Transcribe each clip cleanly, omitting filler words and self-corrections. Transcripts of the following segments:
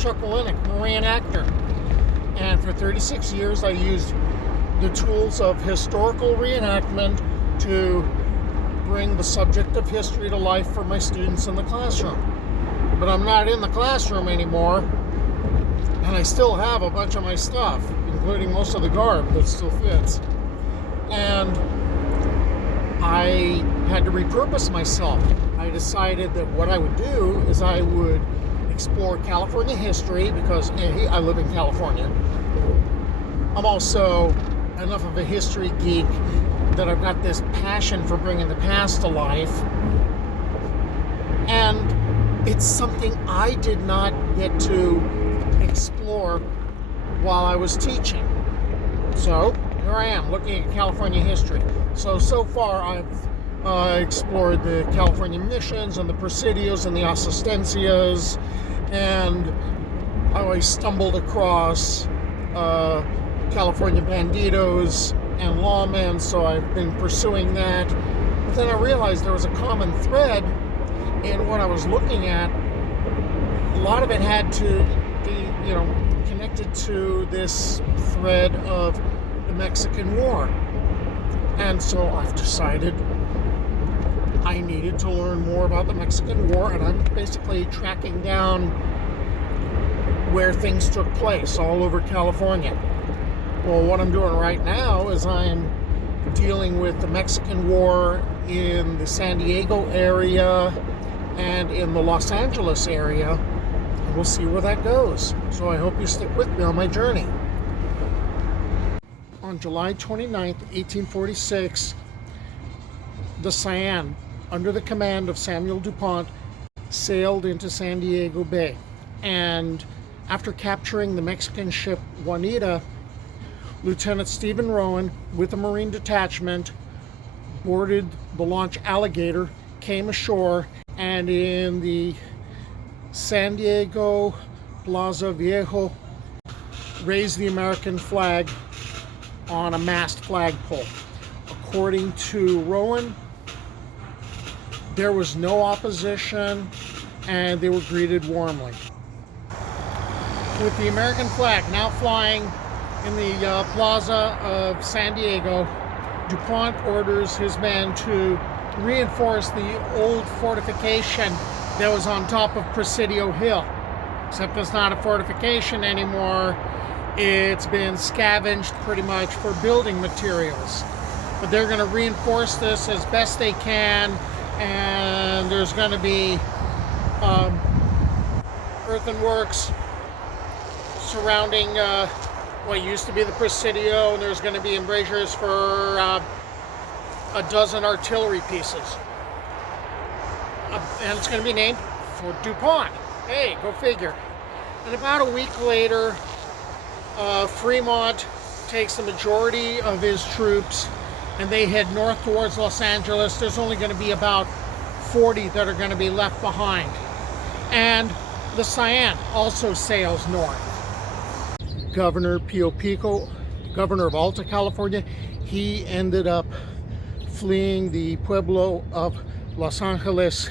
Chuckleinik, reenactor. And for 36 years I used the tools of historical reenactment to bring the subject of history to life for my students in the classroom. But I'm not in the classroom anymore, and I still have a bunch of my stuff, including most of the garb that still fits. And I had to repurpose myself. I decided that what I would do is I would explore California history, because I live in California. I'm also enough of a history geek that I've got this passion for bringing the past to life. And it's something I did not get to explore while I was teaching. So here I am looking at California history. So far I've explored the California missions and the Presidios and the Asistencias, and I stumbled across California banditos and lawmen, so I've been pursuing that. But then I realized there was a common thread in what I was looking at. A lot of it had to be, connected to this thread of the Mexican War. And so I've decided I needed to learn more about the Mexican War, and I'm basically tracking down where things took place all over California. Well, what I'm doing right now is I'm dealing with the Mexican War in the San Diego area and in the Los Angeles area. And we'll see where that goes. So I hope you stick with me on my journey. On July 29th, 1846, the Cyan, under the command of Samuel DuPont, sailed into San Diego Bay. And after capturing the Mexican ship Juanita, Lieutenant Stephen Rowan, with a Marine detachment, boarded the launch Alligator, came ashore, and in the San Diego Plaza Viejo, raised the American flag on a mast flagpole. According to Rowan, there was no opposition, and they were greeted warmly. With the American flag now flying in the Plaza of San Diego, DuPont orders his men to reinforce the old fortification that was on top of Presidio Hill. Except it's not a fortification anymore. It's been scavenged pretty much for building materials. But they're going to reinforce this as best they can, and there's going to be earthworks surrounding what used to be the Presidio, and there's going to be embrasures for a dozen artillery pieces. And it's going to be named for DuPont. Hey, go figure. And about a week later, Fremont takes the majority of his troops and they head north towards Los Angeles. There's only going to be about 40 that are going to be left behind. And the Cyan also sails north. Governor Pio Pico, governor of Alta California, he ended up fleeing the pueblo of Los Angeles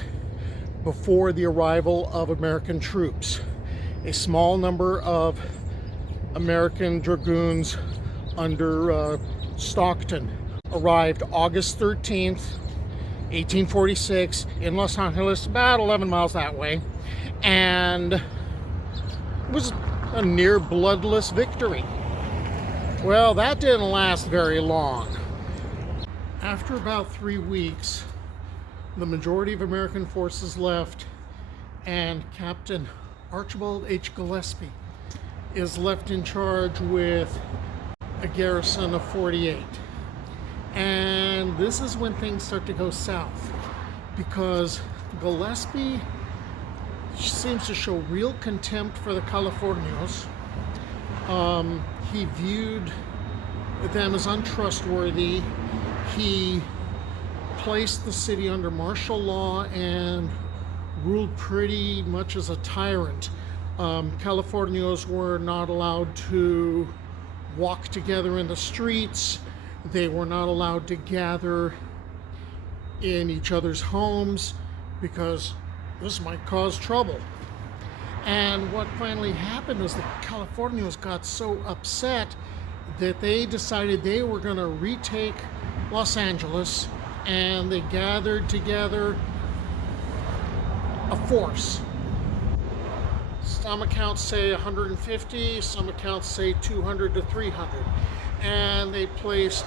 before the arrival of American troops. A small number of American dragoons under Stockton arrived August 13th, 1846 in Los Angeles, about 11 miles that way, and it was a near bloodless victory. Well, that didn't last very long. After about 3 weeks, the majority of American forces left, and Captain Archibald H. Gillespie is left in charge with a garrison of 48. And this is when things start to go south, because Gillespie seems to show real contempt for the Californios. He viewed them as untrustworthy. He placed the city under martial law and ruled pretty much as a tyrant. Californios were not allowed to walk together in the streets. They were not allowed to gather in each other's homes because this might cause trouble. And what finally happened was the Californios got so upset that they decided they were going to retake Los Angeles, and they gathered together a force. Some accounts say 150, some accounts say 200 to 300. And they placed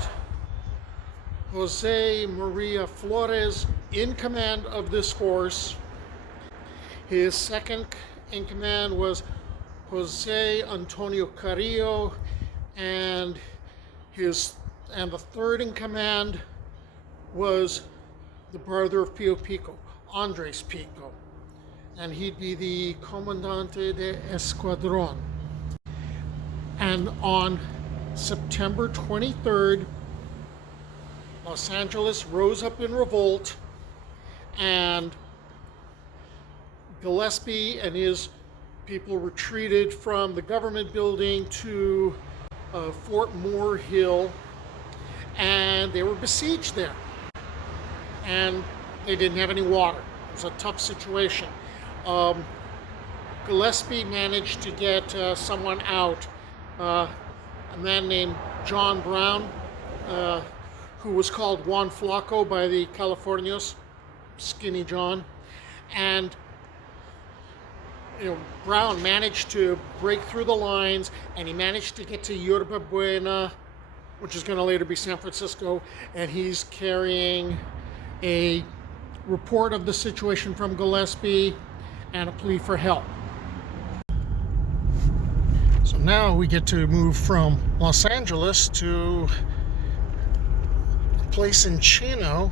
Jose Maria Flores in command of this force. His second in command was Jose Antonio Carrillo, and the third in command was the brother of Pio Pico, Andres Pico, and he'd be the Comandante de Escuadron. And on September 23rd, Los Angeles rose up in revolt, and Gillespie and his people retreated from the government building to Fort Moore Hill, and they were besieged there. And they didn't have any water. It was a tough situation. Gillespie managed to get someone out, a man named John Brown, who was called Juan Flaco by the Californios, Skinny John. And Brown managed to break through the lines, and he managed to get to Yerba Buena, which is going to later be San Francisco, and he's carrying a report of the situation from Gillespie and a plea for help. So now we get to move from Los Angeles to a place in Chino,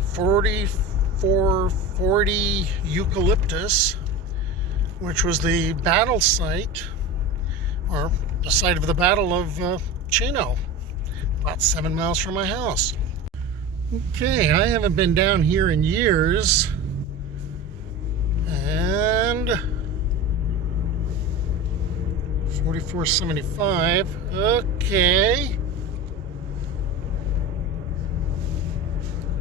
4440 Eucalyptus, which was the battle site, or the site of the Battle of Chino, about 7 miles from my house. Okay, I haven't been down here in years, and 4475, okay,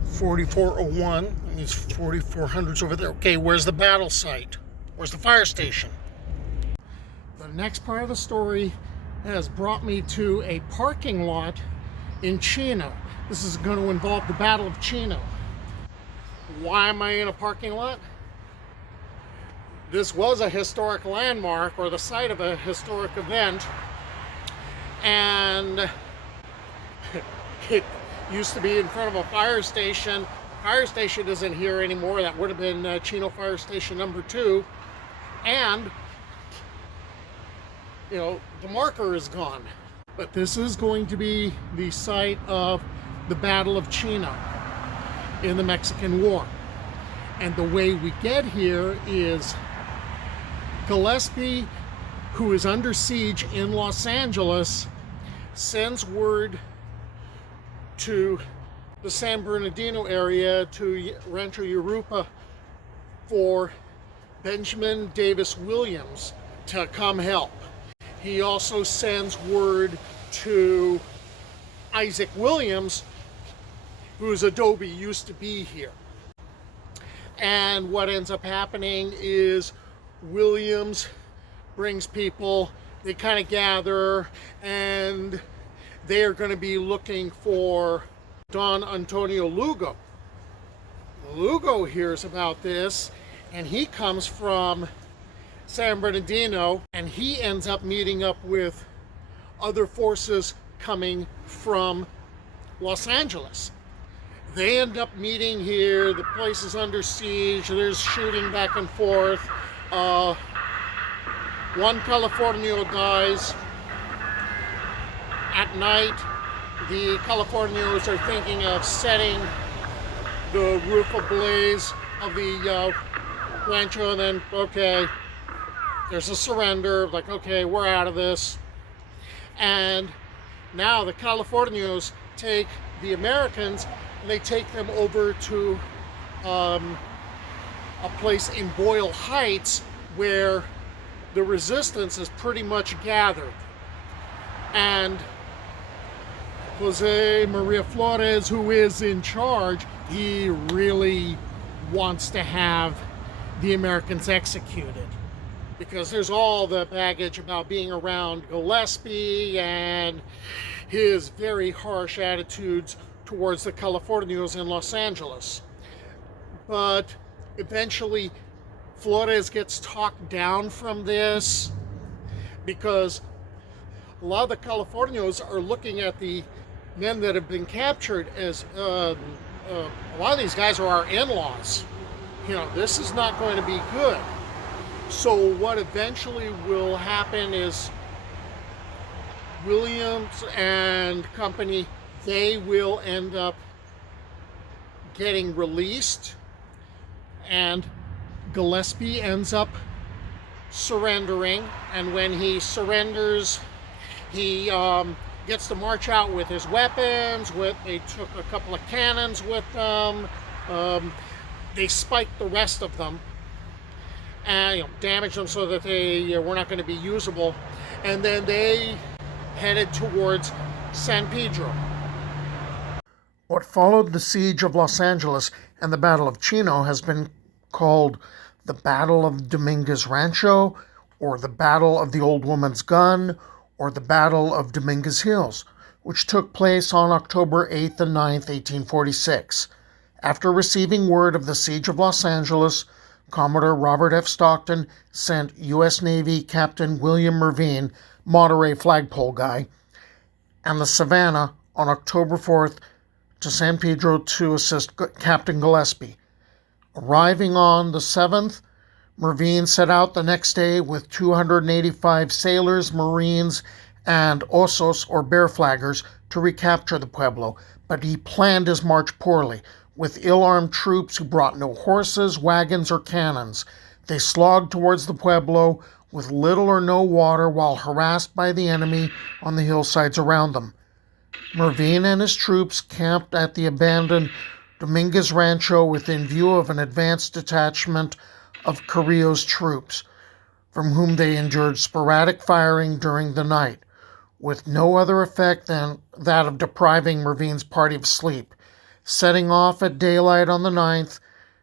4401, that means 4400's over there. Okay, where's the battle site? Where's the fire station? The next part of the story has brought me to a parking lot in Chino. This is going to involve the Battle of Chino. Why am I in a parking lot? This was a historic landmark, or the site of a historic event, and it used to be in front of a fire station. The fire station isn't here anymore. That would have been Chino Fire Station number 2, and the marker is gone. But this is going to be the site of the Battle of Chino in the Mexican War. And the way we get here is Gillespie, who is under siege in Los Angeles, sends word to the San Bernardino area, to Rancho Europa, for Benjamin Davis Williams to come help. He also sends word to Isaac Williams, whose Adobe used to be here. And what ends up happening is Williams brings people, they kind of gather, and they are going to be looking for Don Antonio Lugo. Lugo hears about this, and he comes from San Bernardino, and he ends up meeting up with other forces coming from Los Angeles. They end up meeting here. The place is under siege. There's shooting back and forth. One Californio dies. At night, the Californios are thinking of setting the roof ablaze of the rancho, and then, okay, there's a surrender, like, okay, we're out of this. And now the Californios take the Americans, and they take them over to a place in Boyle Heights where the resistance is pretty much gathered. And Jose Maria Flores, who is in charge, he really wants to have the Americans executed. because there's all the baggage about being around Gillespie and his very harsh attitudes towards the Californios in Los Angeles. But eventually Flores gets talked down from this because a lot of the Californios are looking at the men that have been captured as a lot of these guys are our in-laws. You know, this is not going to be good. So what eventually will happen is Williams and company, they will end up getting released, and Gillespie ends up surrendering. And when he surrenders, he gets to march out with his weapons. They took a couple of cannons with them. They spiked the rest of them and damaged them so that they were not going to be usable. And then they headed towards San Pedro. What followed the siege of Los Angeles and the Battle of Chino has been called the Battle of Dominguez Rancho, or the Battle of the Old Woman's Gun, or the Battle of Dominguez Hills, which took place on October 8th and 9th, 1846. After receiving word of the siege of Los Angeles, Commodore Robert F. Stockton sent U.S. Navy Captain William Mervine, Monterey flagpole guy, and the Savannah on October 4th to San Pedro to assist Captain Gillespie. Arriving on the 7th, Mervine set out the next day with 285 sailors, marines, and osos, or bear flaggers, to recapture the pueblo, but he planned his march poorly. With ill-armed troops who brought no horses, wagons, or cannons, they slogged towards the pueblo with little or no water while harassed by the enemy on the hillsides around them. Mervine and his troops camped at the abandoned Dominguez Rancho within view of an advanced detachment of Carrillo's troops, from whom they endured sporadic firing during the night, with no other effect than that of depriving Mervine's party of sleep. Setting off at daylight on the 9th,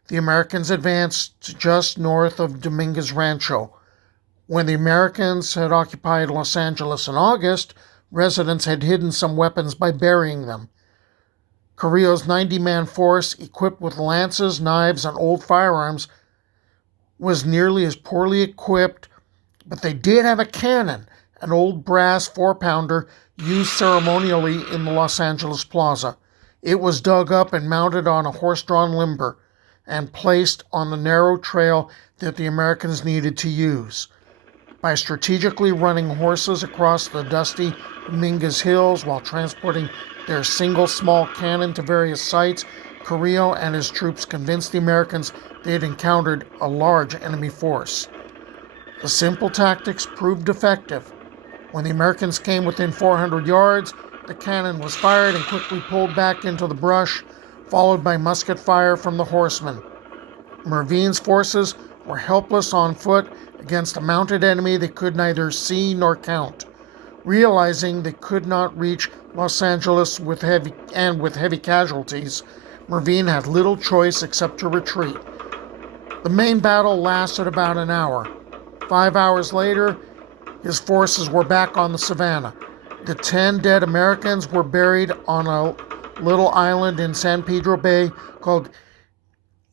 the Americans advanced just north of Dominguez Rancho. When the Americans had occupied Los Angeles in August, residents had hidden some weapons by burying them. Carrillo's 90-man force, equipped with lances, knives, and old firearms, was nearly as poorly equipped, but they did have a cannon, an old brass 4-pounder used ceremonially in the Los Angeles Plaza. It was dug up and mounted on a horse-drawn limber and placed on the narrow trail that the Americans needed to use. By strategically running horses across the dusty Dominguez Hills while transporting their single small cannon to various sites, Carrillo and his troops convinced the Americans they had encountered a large enemy force. The simple tactics proved effective. When the Americans came within 400 yards, the cannon was fired and quickly pulled back into the brush, followed by musket fire from the horsemen. Mervine's forces were helpless on foot against a mounted enemy they could neither see nor count. Realizing they could not reach Los Angeles with heavy casualties, Mervine had little choice except to retreat. The main battle lasted about an hour. 5 hours later, his forces were back on the Savannah. The 10 dead Americans were buried on a little island in San Pedro Bay called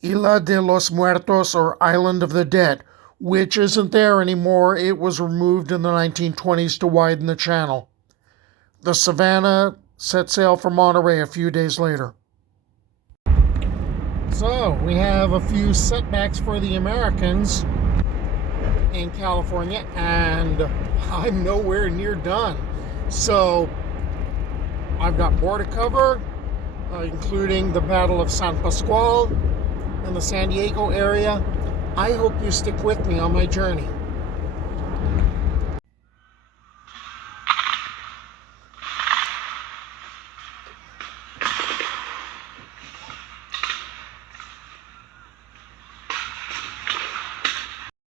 Isla de los Muertos, or Island of the Dead, which isn't there anymore. It was removed in the 1920s to widen the channel. The Savannah set sail for Monterey a few days later. So, we have a few setbacks for the Americans in California, and I'm nowhere near done. So, I've got more to cover, including the Battle of San Pascual in the San Diego area. I hope you stick with me on my journey.